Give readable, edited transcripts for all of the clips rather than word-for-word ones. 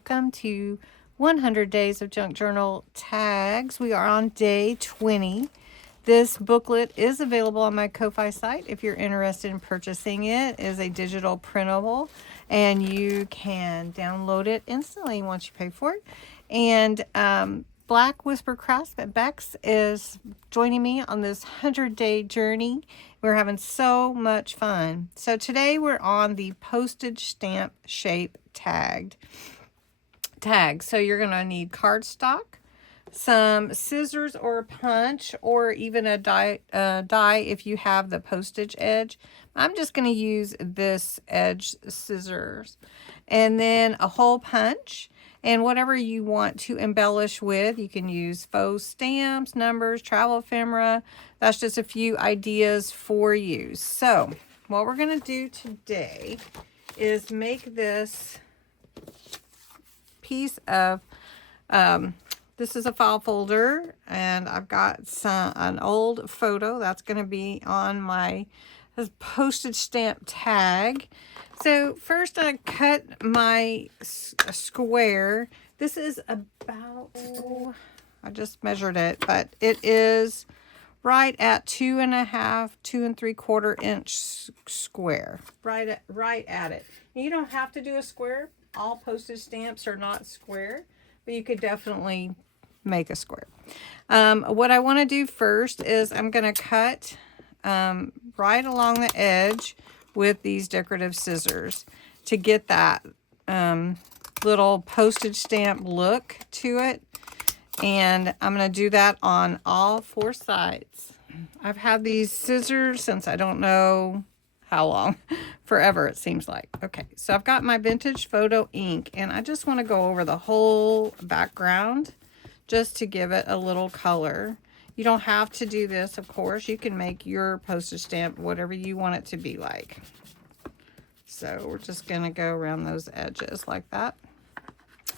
welcome to 100 Days of Junk Journal Tags. We are on day 20. This booklet is available on my Ko-Fi site if you're interested in purchasing it. It is a digital printable, and you can download it instantly once you pay for it. And Black Whisper Crafts at Bexx is joining me on this 100-day journey. We're having so much fun. So today we're on the postage stamp shape tag. So you're going to need cardstock, some scissors or a punch, or even a die if you have the postage edge. I'm just going to use this edge scissors, and then a hole punch, and whatever you want to embellish with. You can use faux stamps, numbers, travel ephemera. That's just a few ideas for you. So what we're going to do today is make this piece of this is a file folder, and I've got an old photo that's going to be on my postage stamp tag. So first I cut my square. This is about, I just measured it, but it is right at 2.5, 2 3/4 inch square. Right at it. You don't have to do a square. All postage stamps are not square, but you could definitely make a square. What I want to do first is I'm going to cut right along the edge with these decorative scissors to get that little postage stamp look to it. And I'm going to do that on all 4 sides. I've had these scissors since I don't know how long. Forever, it seems like. Okay, so I've got my vintage photo ink, and I just want to go over the whole background just to give it a little color. You don't have to do this, of course. You can make your postage stamp whatever you want it to be like. So we're just going to go around those edges like that.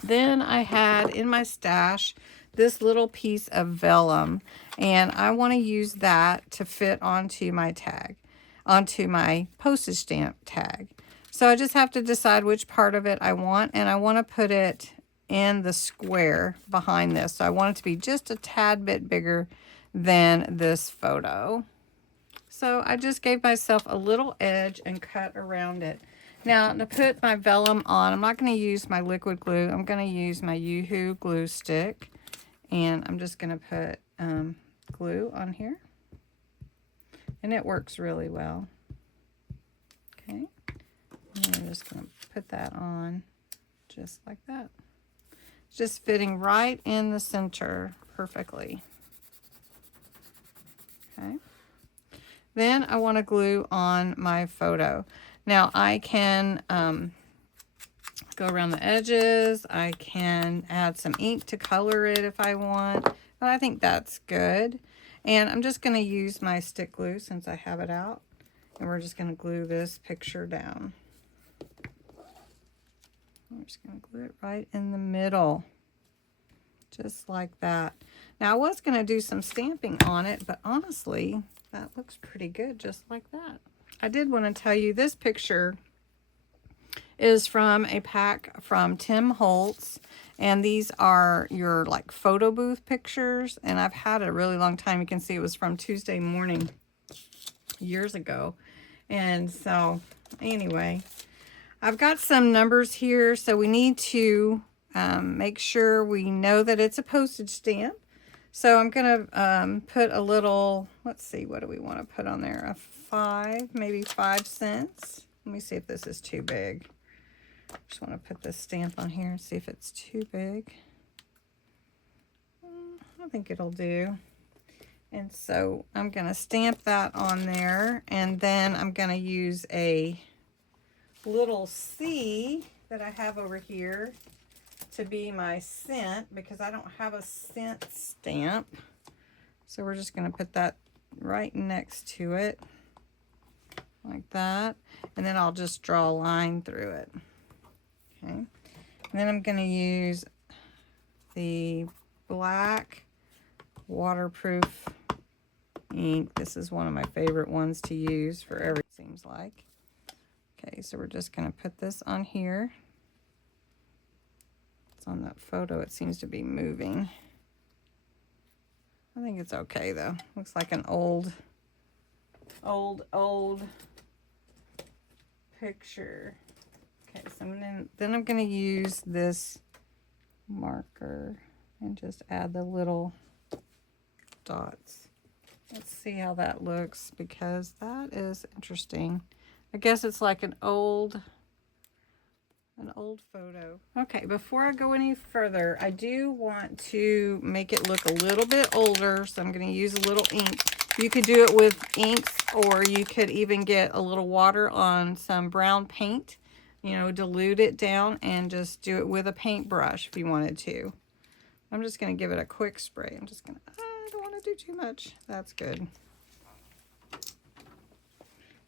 Then I had in my stash this little piece of vellum, and I want to use that to fit onto my tag, onto my postage stamp tag. So I just have to decide which part of it I want, and I want to put it in the square behind this. So I want it to be just a tad bit bigger than this photo. So I just gave myself a little edge and cut around it. Now to put my vellum on, I'm not going to use my liquid glue. I'm going to use my Yoo-Hoo glue stick, and I'm just going to put glue on here. And it works really well. Okay. And I'm just going to put that on just like that. It's just fitting right in the center perfectly. Okay. Then I want to glue on my photo. Now I can go around the edges. I can add some ink to color it if I want. But I think that's good. And I'm just going to use my stick glue since I have it out. And we're just going to glue this picture down. I'm just going to glue it right in the middle. Just like that. Now I was going to do some stamping on it, but honestly, that looks pretty good just like that. I did want to tell you this picture is from a pack from Tim Holtz, and these are your like photo booth pictures, and I've had it a really long time. You can see it was from Tuesday morning years ago. And so anyway, I've got some numbers here, so we need to make sure we know that it's a postage stamp. So I'm going to put a little, let's see, what do we want to put on there? A 5, maybe 5 cents. Let me see if this is too big. Just want to put this stamp on here and see if it's too big. I think it'll do. And so I'm going to stamp that on there, and then I'm going to use a little C that I have over here to be my cent, because I don't have a cent stamp. So we're just going to put that right next to it like that, and then I'll just draw a line through it. Okay, and then I'm going to use the black waterproof ink. This is one of my favorite ones to use for everything, seems like. Okay, so we're just going to put this on here. It's on that photo, it seems to be moving. I think it's okay though. Looks like an old picture. Okay, so then I'm gonna use this marker and just add the little dots. Let's see how that looks, because that is interesting. I guess it's like an old photo. Okay, before I go any further, I do want to make it look a little bit older, so I'm going to use a little ink. You could do it with inks, or you could even get a little water on some brown paint, you know, dilute it down and just do it with a paintbrush if you wanted to. I'm just going to give it a quick spray. I'm just going to, I don't want to do too much. That's good. You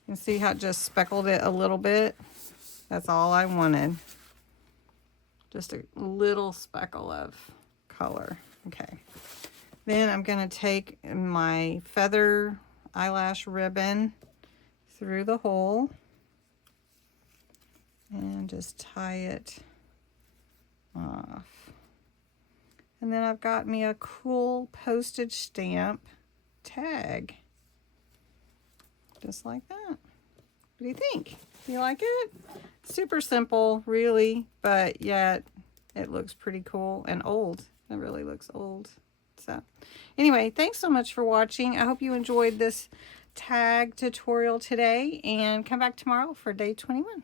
can see how it just speckled it a little bit. That's all I wanted. Just a little speckle of color. Okay. Then I'm going to take my feather eyelash ribbon through the hole and just tie it off. And then I've got me a cool postage stamp tag. Just like that. What do you think? Do you like it? Super simple, really, but yet it looks pretty cool and old. It really looks old. So anyway, thanks so much for watching. I hope you enjoyed this tag tutorial today, and come back tomorrow for day 21.